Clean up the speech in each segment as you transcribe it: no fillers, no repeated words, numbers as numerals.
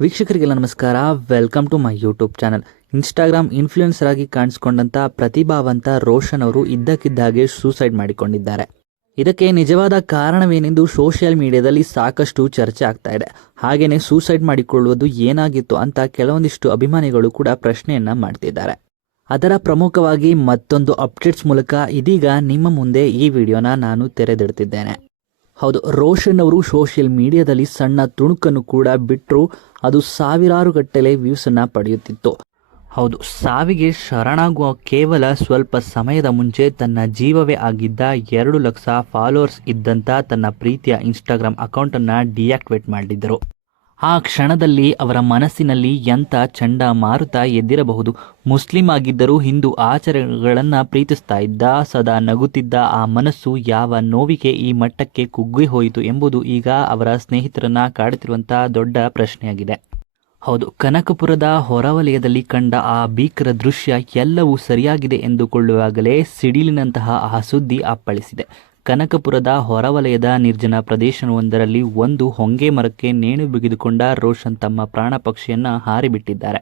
ವೀಕ್ಷಕರಿಗೆಲ್ಲ ನಮಸ್ಕಾರ. Welcome to my YouTube channel. Instagram influencer ಆಗಿ ಕಾಣಿಸ್ಕೊಂಡಂಥ ಪ್ರತಿಭಾವಂತ ರೋಷನ್ ಅವರು ಇದ್ದಕ್ಕಿದ್ದಾಗೆ ಸೂಸೈಡ್ ಮಾಡಿಕೊಂಡಿದ್ದಾರೆ. ಇದಕ್ಕೆ ನಿಜವಾದ ಕಾರಣವೇನೆಂದು ಸೋಷಿಯಲ್ ಮೀಡಿಯಾದಲ್ಲಿ ಸಾಕಷ್ಟು ಚರ್ಚೆ ಆಗ್ತಾ ಇದೆ. ಹಾಗೆಯೇ ಸೂಸೈಡ್ ಮಾಡಿಕೊಳ್ಳುವುದು ಏನಾಗಿತ್ತು ಅಂತ ಕೆಲವೊಂದಿಷ್ಟು ಅಭಿಮಾನಿಗಳು ಕೂಡ ಪ್ರಶ್ನೆಯನ್ನ ಮಾಡ್ತಿದ್ದಾರೆ. ಅದರ ಪ್ರಮುಖವಾಗಿ ಮತ್ತೊಂದು ಅಪ್ಡೇಟ್ಸ್ ಮೂಲಕ ಇದೀಗ ನಿಮ್ಮ ಮುಂದೆ ಈ ವಿಡಿಯೋನ ನಾನು ತೆರೆದಿಡ್ತಿದ್ದೇನೆ. ಹೌದು, ರೋಷನ್ ಅವರು ಸೋಷಿಯಲ್ ಮೀಡಿಯಾದಲ್ಲಿ ಸಣ್ಣ ತುಣುಕನ್ನು ಕೂಡ ಬಿಟ್ಟರು ಅದು ಸಾವಿರಾರು ಗಟ್ಟಲೆ ವ್ಯೂಸನ್ನು ಪಡೆಯುತ್ತಿತ್ತು. ಹೌದು, ಸಾವಿಗೆ ಶರಣಾಗುವ ಕೇವಲ ಸ್ವಲ್ಪ ಸಮಯದ ಮುಂಚೆ ತನ್ನ ಜೀವವೇ ಆಗಿದ್ದ 2 ಲಕ್ಷ ಫಾಲೋವರ್ಸ್ ಇದ್ದಂಥ ತನ್ನ ಪ್ರೀತಿಯ ಇನ್ಸ್ಟಾಗ್ರಾಮ್ ಅಕೌಂಟನ್ನು ಡಿಯಾಕ್ಟಿವೇಟ್ ಮಾಡಿದ್ದರು. ಆ ಕ್ಷಣದಲ್ಲಿ ಅವರ ಮನಸ್ಸಿನಲ್ಲಿ ಎಂಥ ಚಂಡಮಾರುತ ಎದ್ದಿರಬಹುದು. ಮುಸ್ಲಿಂ ಆಗಿದ್ದರೂ ಹಿಂದೂ ಆಚರಣೆಗಳನ್ನು ಪ್ರೀತಿಸ್ತಾ ಇದ್ದ, ಸದಾ ನಗುತ್ತಿದ್ದ ಆ ಮನಸ್ಸು ಯಾವ ನೋವಿಗೆ ಈ ಮಟ್ಟಕ್ಕೆ ಕುಗ್ಗಿ ಹೋಯಿತು ಎಂಬುದು ಈಗ ಅವರ ಸ್ನೇಹಿತರನ್ನ ಕಾಡುತ್ತಿರುವಂಥ ದೊಡ್ಡ ಪ್ರಶ್ನೆಯಾಗಿದೆ. ಹೌದು, ಕನಕಪುರದ ಹೊರವಲಯದಲ್ಲಿ ಕಂಡ ಆ ಭೀಕರ ದೃಶ್ಯ ಎಲ್ಲವೂ ಸರಿಯಾಗಿದೆ ಎಂದುಕೊಳ್ಳುವಾಗಲೇ ಸಿಡಿಲಿನಂತಹ ಆ ಸುದ್ದಿ ಅಪ್ಪಳಿಸಿದೆ. ಕನಕಪುರದ ಹೊರವಲಯದ ನಿರ್ಜನ ಪ್ರದೇಶವೊಂದರಲ್ಲಿ ಒಂದು ಹೊಂಗೆ ಮರಕ್ಕೆ ನೇಣು ಬಿಗಿದುಕೊಂಡ ರೋಷನ್ ತಮ್ಮ ಪ್ರಾಣ ಪಕ್ಷಿಯನ್ನು ಹಾರಿಬಿಟ್ಟಿದ್ದಾರೆ.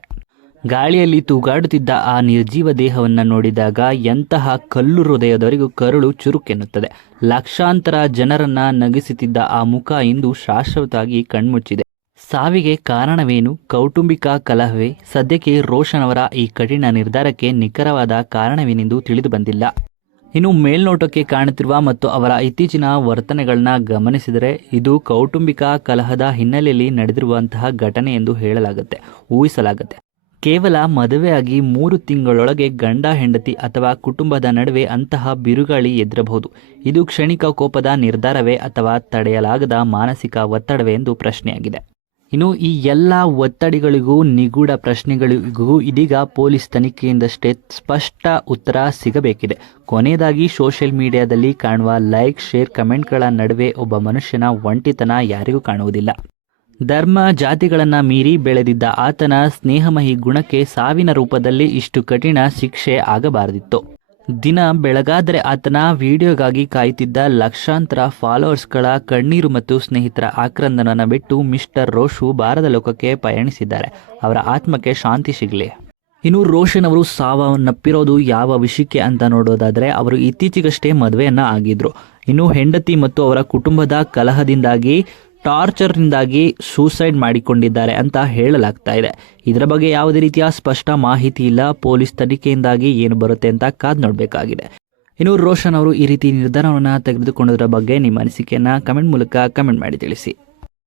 ಗಾಳಿಯಲ್ಲಿ ತೂಗಾಡುತ್ತಿದ್ದ ಆ ನಿರ್ಜೀವ ದೇಹವನ್ನು ನೋಡಿದಾಗ ಎಂತಹ ಕಲ್ಲು ಹೃದಯದವರೆಗೂ ಕರುಳು ಚುರುಕೆನ್ನುತ್ತದೆ. ಲಕ್ಷಾಂತರ ಜನರನ್ನ ನಗಿಸುತ್ತಿದ್ದ ಆ ಮುಖ ಇಂದು ಶಾಶ್ವತವಾಗಿ ಕಣ್ಮುಚ್ಚಿದೆ. ಸಾವಿಗೆ ಕಾರಣವೇನು? ಕೌಟುಂಬಿಕ ಕಲಹವೇ? ಸದ್ಯಕ್ಕೆ ರೋಷನ್ ಅವರ ಈ ಕಠಿಣ ನಿರ್ಧಾರಕ್ಕೆ ನಿಖರವಾದ ಕಾರಣವೇನೆಂದು ತಿಳಿದು ಬಂದಿಲ್ಲ. ಇನ್ನು ಮೇಲ್ನೋಟಕ್ಕೆ ಕಾಣುತ್ತಿರುವ ಮತ್ತು ಅವರ ಇತ್ತೀಚಿನ ವರ್ತನೆಗಳನ್ನ ಗಮನಿಸಿದರೆ ಇದು ಕೌಟುಂಬಿಕ ಕಲಹದ ಹಿನ್ನೆಲೆಯಲ್ಲಿ ನಡೆದಿರುವಂತಹ ಘಟನೆ ಎಂದು ಊಹಿಸಲಾಗುತ್ತೆ. ಕೇವಲ ಮದುವೆಯಾಗಿ 3 ತಿಂಗಳೊಳಗೆ ಗಂಡ ಹೆಂಡತಿ ಅಥವಾ ಕುಟುಂಬದ ನಡುವೆ ಅಂತಹ ಬಿರುಗಾಳಿ ಎದ್ದಿರಬಹುದು. ಇದು ಕ್ಷಣಿಕ ಕೋಪದ ನಿರ್ಧಾರವೇ ಅಥವಾ ತಡೆಯಲಾಗದ ಮಾನಸಿಕ ಒತ್ತಡವೇ ಎಂದು ಪ್ರಶ್ನೆಯಾಗಿದೆ. ಇನ್ನು ಈ ಎಲ್ಲ ಒತ್ತಡಗಳಿಗೂ ನಿಗೂಢ ಪ್ರಶ್ನೆಗಳಿಗೂ ಇದೀಗ ಪೊಲೀಸ್ ತನಿಖೆಯಿಂದಷ್ಟೇ ಸ್ಪಷ್ಟ ಉತ್ತರ ಸಿಗಬೇಕಿದೆ. ಕೊನೆಯದಾಗಿ ಸೋಷಿಯಲ್ ಮೀಡಿಯಾದಲ್ಲಿ ಕಾಣುವ ಲೈಕ್, ಶೇರ್, ಕಮೆಂಟ್ಗಳ ನಡುವೆ ಒಬ್ಬ ಮನುಷ್ಯನ ಒಂಟಿತನ ಯಾರಿಗೂ ಕಾಣುವುದಿಲ್ಲ. ಧರ್ಮ, ಜಾತಿಗಳನ್ನು ಮೀರಿ ಬೆಳೆದಿದ್ದ ಆತನ ಸ್ನೇಹಮಹಿ ಗುಣಕ್ಕೆ ಸಾವಿನ ರೂಪದಲ್ಲಿ ಇಷ್ಟು ಕಠಿಣ ಶಿಕ್ಷೆ ಆಗಬಾರದಿತ್ತು. ದಿನ ಬೆಳಗಾದರೆ ಆತನ ವಿಡಿಯೋಗಾಗಿ ಕಾಯುತ್ತಿದ್ದ ಲಕ್ಷಾಂತರ ಫಾಲೋವರ್ಸ್ಗಳ ಕಣ್ಣೀರು ಮತ್ತು ಸ್ನೇಹಿತರ ಆಕ್ರಂದನವನ್ನು ಬಿಟ್ಟು ಮಿಸ್ಟರ್ ರೋಷು ಬಾರದ ಲೋಕಕ್ಕೆ ಪಯಣಿಸಿದ್ದಾರೆ. ಅವರ ಆತ್ಮಕ್ಕೆ ಶಾಂತಿ ಸಿಗಲಿ. ಇನ್ನು ರೋಷನ್ ಅವರು ಸಾವನ್ನಪ್ಪಿರೋದು ಯಾವ ವಿಷಯಕ್ಕೆ ಅಂತ ನೋಡೋದಾದರೆ, ಅವರು ಇತ್ತೀಚೆಗಷ್ಟೇ ಮದುವೆಯನ್ನ ಆಗಿದ್ರು. ಇನ್ನು ಹೆಂಡತಿ ಮತ್ತು ಅವರ ಕುಟುಂಬದ ಕಲಹದಿಂದಾಗಿ, ಟಾರ್ಚರ್ನಿಂದಾಗಿ ಸೂಸೈಡ್ ಮಾಡಿಕೊಂಡಿದ್ದಾರೆ ಅಂತ ಹೇಳಲಾಗ್ತಾ ಇದೆ. ಇದರ ಬಗ್ಗೆ ಯಾವುದೇ ರೀತಿಯ ಸ್ಪಷ್ಟ ಮಾಹಿತಿ ಇಲ್ಲ. ಪೊಲೀಸ್ ತನಿಖೆಯಿಂದಾಗಿ ಏನು ಬರುತ್ತೆ ಅಂತ ಕಾದು ನೋಡಬೇಕಾಗಿದೆ. ಇನ್ನು ರೋಷನ್ ಅವರು ಈ ರೀತಿ ನಿರ್ಧಾರವನ್ನು ತೆಗೆದುಕೊಂಡರ ಬಗ್ಗೆ ನಿಮ್ಮ ಅನಿಸಿಕೆಯನ್ನು ಕಮೆಂಟ್ ಮೂಲಕ ಕಮೆಂಟ್ ಮಾಡಿ ತಿಳಿಸಿ.